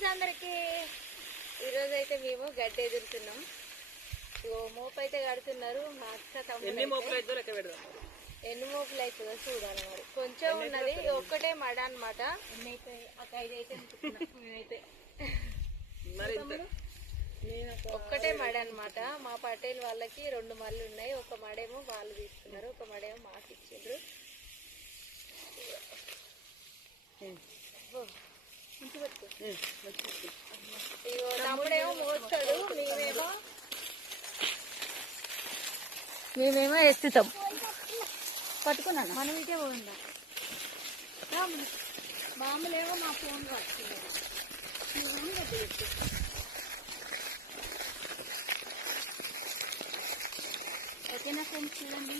Friends అందరికి ఈరోజు అయితే మేము గడ్డి ఎదురుతున్నాం. మోపు అయితే కడుతున్నారు. మా అక్క తమ్ముడు ఎన్ని మోపులు అవుతుందో చూడాలి. మరి కొంచెం ఉన్నది, ఒక్కటే మడ అనమాట. ఒక్కటే మడ అనమాట. మా పటేల్ వాళ్ళకి 2 మళ్ళు ఉన్నాయి. ఒక మడేమో వాళ్ళు తీసుకున్నారు, ఒక మడేమో మాకు ఇచ్చిండ్రు. తమ్ముడేమో మోస్తాడు, మేమేమో ఎత్తుతాం. పట్టుకున్నాను మనం ఇటే పోయిందా. మామూలేమో మా ఫోన్ పట్టుకున్నాడు. ఓకేనా ఫ్రెండ్స్, చూడండి.